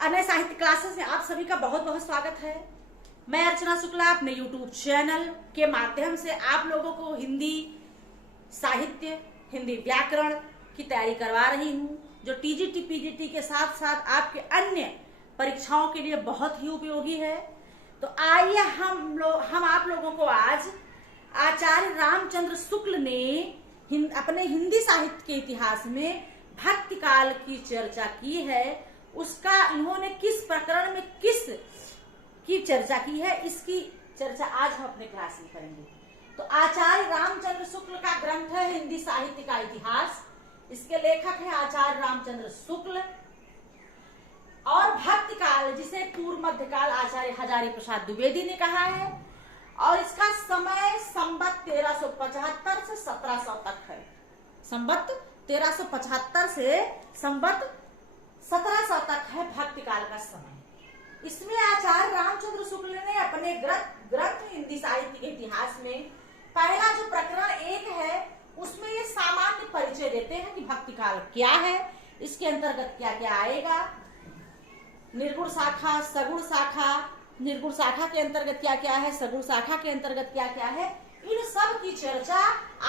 अनय साहित्य क्लासेस में आप सभी का बहुत बहुत स्वागत है। मैं अर्चना शुक्ला अपने YouTube चैनल के माध्यम से आप लोगों को हिंदी साहित्य, हिंदी व्याकरण की तैयारी करवा रही हूँ, जो टीजीटी पीजीटी के साथ साथ आपके अन्य परीक्षाओं के लिए बहुत ही उपयोगी है। तो आइए हम आप लोगों को आज आचार्य रामचंद्र शुक्ल ने अपने हिंदी साहित्य के इतिहास में भक्ति काल की चर्चा की है, उसका इन्होंने किस प्रकरण में किस की चर्चा की है, इसकी चर्चा आज हम अपने क्लास में करेंगे। तो आचार्य रामचंद्र शुक्ल का ग्रंथ है हिंदी साहित्य का इतिहास। इसके लेखक है आचार्य रामचंद्र शुक्ल। और भक्ति काल, जिसे पूर्व मध्यकाल आचार्य हजारी प्रसाद द्विवेदी ने कहा है, और इसका समय संवत 1375 से 1700 तक है। संवत 1375 से संवत 1700 तक है भक्ति काल का समय। इसमें आचार्य रामचंद्र शुक्ल ने अपने ग्रंथ हिंदी साहित्य के इतिहास में पहला जो प्रकरण 1 है, उसमें ये सामान्य परिचय देते हैं कि भक्ति काल क्या है, इसके अंतर्गत क्या क्या आएगा, निर्गुण शाखा, सगुण शाखा, निर्गुण शाखा के अंतर्गत क्या क्या है, सगुण शाखा के अंतर्गत क्या क्या है, इन सब की चर्चा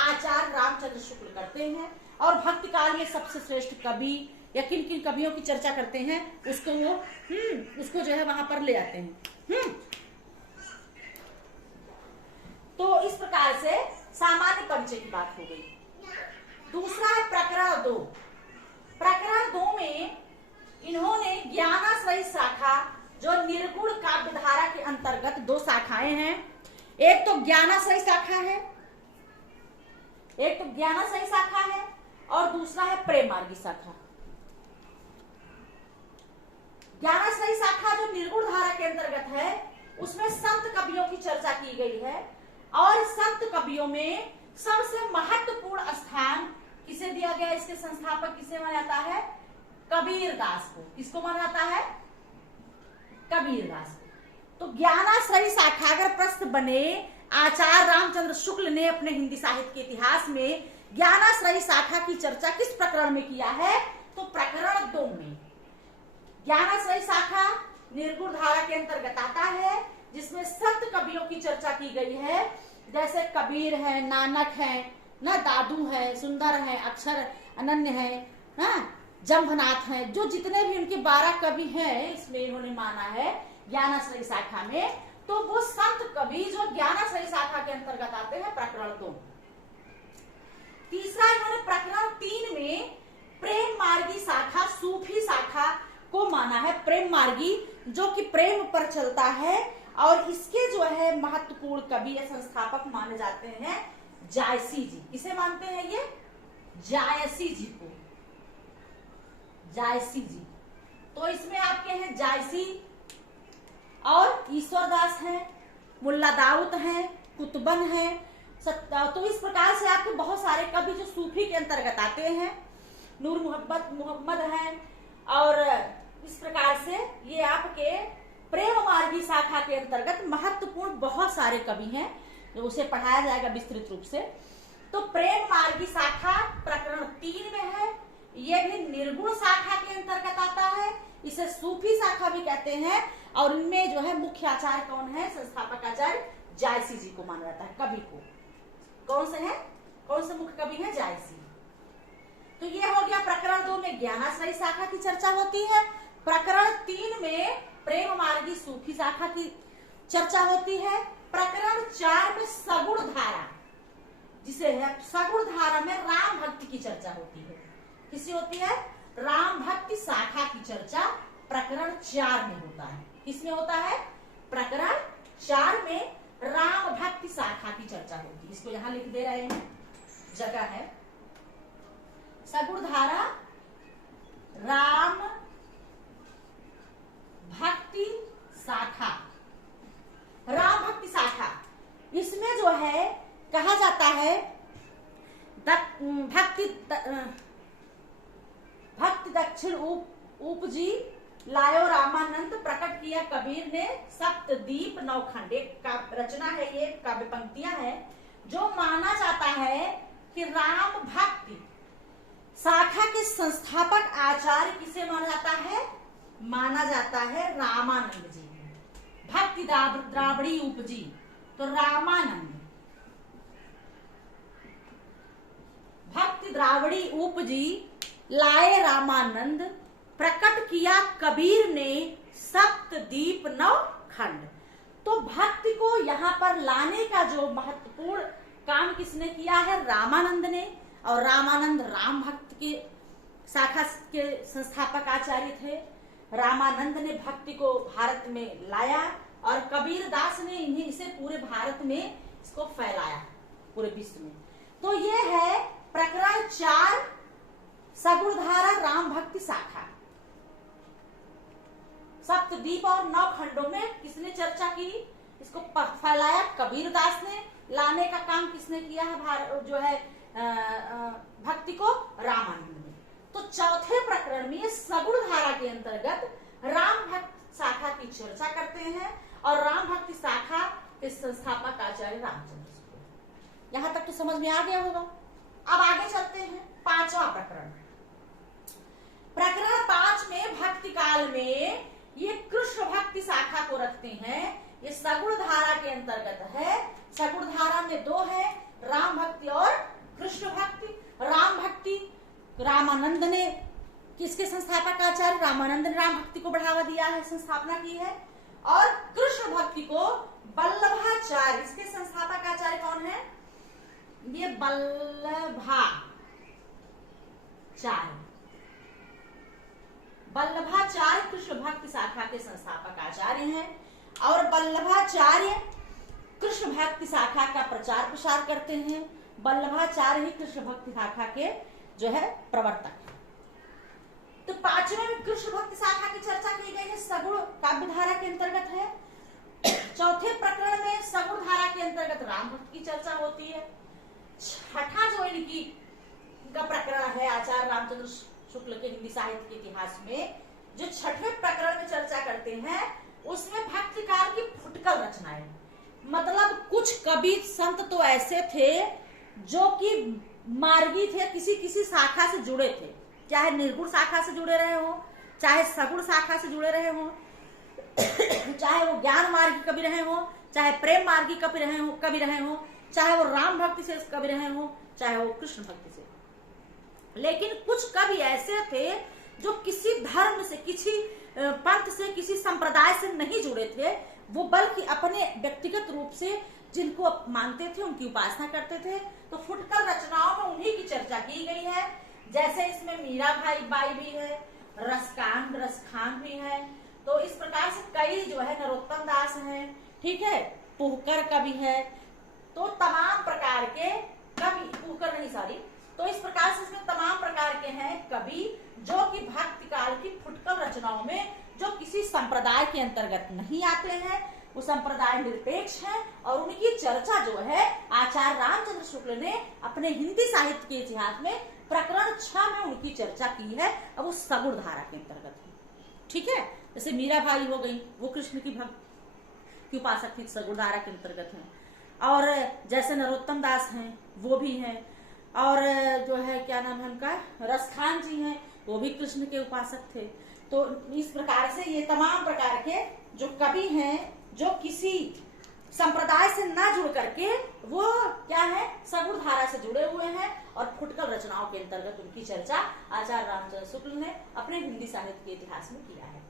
आचार्य रामचंद्र शुक्ल करते हैं। और भक्ति काल में सबसे श्रेष्ठ कवि या किन किन कवियों की चर्चा करते हैं, उसको जो है वहां पर ले आते हैं। तो इस प्रकार से सामान्य परिचय की बात हो गई। दूसरा है प्रकरण 2। प्रकरण 2 में इन्होंने ज्ञानाश्रयी शाखा, जो निर्गुण काव्यधारा के अंतर्गत 2 शाखाएं हैं, एक तो ज्ञानाश्रयी शाखा है और दूसरा है प्रेम मार्गी शाखा। ज्ञानाश्रयी शाखा जो निर्गुण धारा के अंतर्गत है, उसमें संत कवियों की चर्चा की गई है। और संत कवियों में सबसे महत्वपूर्ण स्थान किसे दिया गया, इसके संस्थापक किसे माना जाता है, कबीर दास को। किसको माना जाता है, कबीर दास को। तो ज्ञानाश्रयी शाखा अगर प्रश्न बने, आचार्य रामचंद्र शुक्ल ने अपने हिंदी साहित्य के इतिहास में ज्ञानाश्रयी शाखा की चर्चा किस प्रकरण में किया है, तो प्रकरण 2 में। ज्ञानाश्रयी शाखा निर्गुण धारा के अंतर्गत आता है, जिसमें संत कवियों की चर्चा की गई है, जैसे कबीर है, नानक है, ना दादू है, सुंदर है, अक्षर अनन्य है, जम्भनाथ है, जो जितने भी उनके 12 कवि हैं, इसमें इन्होंने माना है ज्ञानाश्रयी शाखा में। तो वो संत कवि जो ज्ञानाश्रयी शाखा के अंतर्गत आते हैं, प्रकरण 2। तीसरा इन्होंने प्रकरण 3 में प्रेम मार्गी शाखा, सूफी शाखा को माना है। प्रेम मार्गी जो कि प्रेम पर चलता है, और इसके जो है महत्वपूर्ण कवि या संस्थापक माने जाते हैं जायसी जी। किसे मानते हैं ये, जायसी जी को, जायसी जी। तो इसमें आपके हैं जायसी और ईश्वरदास हैं, मुल्ला दाऊद हैं, कुतुबन हैं। तो इस प्रकार से आपके बहुत सारे कवि जो सूफी के अंतर्गत आते हैं, नूर मोहम्मद हैं। और इस प्रकार से ये आपके प्रेम मार्गी शाखा के अंतर्गत महत्वपूर्ण बहुत सारे कवि हैं, जो उसे पढ़ाया जाएगा विस्तृत रूप से। तो प्रेम मार्गी शाखा प्रकरण 3 में है। ये भी निर्गुण शाखा के अंतर्गत आता है, इसे सूफी शाखा भी कहते हैं। और इनमें जो है मुख्य आचार्य कौन है, संस्थापक आचार्य जायसी जी को माना जाता है। कवि को कौन से मुख्य कवि है, जायसी। तो ये हो गया प्रकरण 2 में ज्ञानाश्रयी शाखा की चर्चा होती है। प्रकरण 3 में प्रेम मार्गी सूफी शाखा की चर्चा होती है। प्रकरण 4 में सगुण धारा, जिसे है सगुण धारा में राम भक्ति की चर्चा होती है। किसी होती है, राम भक्ति शाखा की चर्चा प्रकरण 4 में होता है। किसमें होता है, प्रकरण 4 में राम भक्ति शाखा की चर्चा होती है। इसको यहां लिख दे रहे हैं, जगह है। सगुण धारा राम भक्ति शाखा, राम भक्ति शाखा, इसमें जो है कहा जाता है भक्ति दक्षिण उपजी लायो रामानंद, प्रकट किया कबीर ने सप्तदीप नौखंड। एक रचना है, ये काव्य पंक्तियां हैं, जो माना जाता है कि राम भक्ति शाखा के संस्थापक आचार्य किसे माना जाता है, माना जाता है रामानंद जी। भक्ति द्रावड़ी उपजी, तो रामानंद। भक्ति द्रावड़ी उपजी लाए रामानंद, प्रकट किया कबीर ने सप्तदीप नौ खंड। तो भक्ति को यहाँ पर लाने का जो महत्वपूर्ण काम किसने किया है? रामानंद ने। और रामानंद राम भक्त के शाखा के संस्थापक आचार्य थे। रामानंद ने भक्ति को भारत में लाया और कबीर दास ने इसे पूरे भारत में इसको फैलाया, पूरे विश्व में। तो ये है प्रकरण 4 सगुणधारा राम भक्ति शाखा। सप्तदीप और 9 खंडों में किसने चर्चा की? इसको फैलाया कबीर दास ने। लाने का काम किसने किया है? जो है भक्ति को रामानंद ने। तो चौथे प्रकरण में सगुण धारा के अंतर्गत राम भक्त शाखा की चर्चा करते हैं और राम भक्ति शाखा के संस्थापक आचार्य रामचंद्र शुक्ल। यहां तक तो समझ में आ गया होगा। अब आगे चलते हैं 5वां प्रकरण। प्रकरण 5 में भक्ति काल में ये कृष्ण भक्ति शाखा को रखते हैं। ये सगुण धारा के अंतर्गत है। सगुण धारा में 2 है, राम भक्ति और कृष्ण भक्ति। राम भक्ति रामानंद ने, किसके संस्थापक आचार्य? रामानंद ने राम भक्ति को बढ़ावा दिया है, संस्थापना की है। और कृष्ण भक्ति को वल्लभाचार्य, इसके संस्थापक आचार्य कौन है? ये वल्लभाचार्य कृष्ण भक्ति शाखा के संस्थापक आचार्य हैं। और वल्लभाचार्य कृष्ण भक्ति शाखा का प्रचार प्रसार करते हैं। वल्लभाचार्य ही कृष्ण भक्ति शाखा के जो है प्रवर्तक है। तो 5वें में कृष्ण भक्ति शाखा की चर्चा की गई है, सगुण काव्य धारा के अंतर्गत है। चौथे प्रकरण में सगुण धारा के अंतर्गत राम भक्त की चर्चा होती है। छठा जो इनका प्रकरण है आचार्य रामचंद्र शुक्ल के हिंदी साहित्य के इतिहास में, जो छठे प्रकरण में चर्चा करते हैं, उसमें भक्ति काल की फुटकल रचनाएं। मतलब कुछ कवि संत तो ऐसे थे जो कि मार्गी थे, किसी किसी शाखा से जुड़े थे, चाहे निर्गुण शाखा से जुड़े रहे हो, चाहे सगुण शाखा से जुड़े रहे हो, चाहे वो ज्ञान मार्गी कवि रहे हो, चाहे प्रेम मार्गी कवि रहे हो, चाहे वो राम भक्ति से कवि रहे हो, चाहे वो कृष्ण भक्ति से। लेकिन कुछ कवि ऐसे थे जो किसी धर्म से, किसी पंथ से, किसी संप्रदाय से नहीं जुड़े थे, वो बल्कि अपने व्यक्तिगत रूप से जिनको मानते थे उनकी उपासना करते थे। तो फुटकल रचनाओं में उन्हीं की चर्चा की गई है। जैसे इसमें मीरा बाई भी है, रसखान भी है। तो इस प्रकार से कई जो है, नरोत्तम दास है, ठीक है, पुहकर कवि है। तो तमाम प्रकार के कवि, पुहकर नहीं सॉरी, तो इस प्रकार से इसमें तमाम प्रकार के हैं कवि जो कि भक्ति काल की फुटकल रचनाओं में जो किसी संप्रदाय के अंतर्गत नहीं आते हैं, वो संप्रदाय निरपेक्ष है। और उनकी चर्चा जो है आचार्य रामचंद्र शुक्ल ने अपने हिंदी साहित्य के इतिहास में प्रकरण 6 में उनकी चर्चा की है। अब वो सगुण धारा के अंतर्गत है, ठीक है। जैसे मीराबाई हो गई, वो कृष्ण की भक्त की उपासक थी, सगुण धारा के अंतर्गत है। और जैसे नरोत्तम दास हैं, वो भी हैं। और जो है क्या नाम है उनका, रसखान जी हैं, वो भी कृष्ण के उपासक थे। तो इस प्रकार से ये तमाम प्रकार के जो कवि हैं जो किसी संप्रदाय से ना जुड़ करके वो क्या है, सगुण धारा से जुड़े हुए हैं और फुटकल रचनाओं के अंतर्गत उनकी चर्चा आचार्य रामचंद्र शुक्ल ने अपने हिंदी साहित्य के इतिहास में किया है।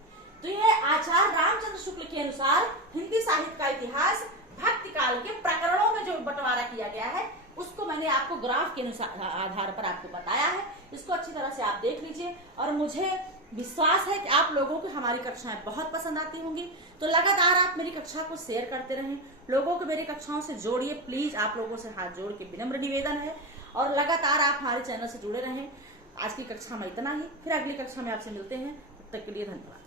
तो ये आचार्य रामचंद्र शुक्ल के अनुसार हिंदी साहित्य का इतिहास भक्ति काल के प्रकरणों में जो बंटवारा किया गया है, उसको मैंने आपको ग्राफ के आधार पर आपको बताया है। इसको अच्छी तरह से आप देख लीजिए। और मुझे विश्वास है कि आप लोगों को हमारी कक्षाएं बहुत पसंद आती होंगी। तो लगातार आप मेरी कक्षा को शेयर करते रहें, लोगों को मेरी कक्षाओं से जोड़िए। प्लीज आप लोगों से हाथ जोड़ के विनम्र निवेदन है। और लगातार आप हमारे चैनल से जुड़े रहें। आज की कक्षा में इतना ही, फिर अगली कक्षा में आपसे मिलते हैं। तब तक के लिए धन्यवाद।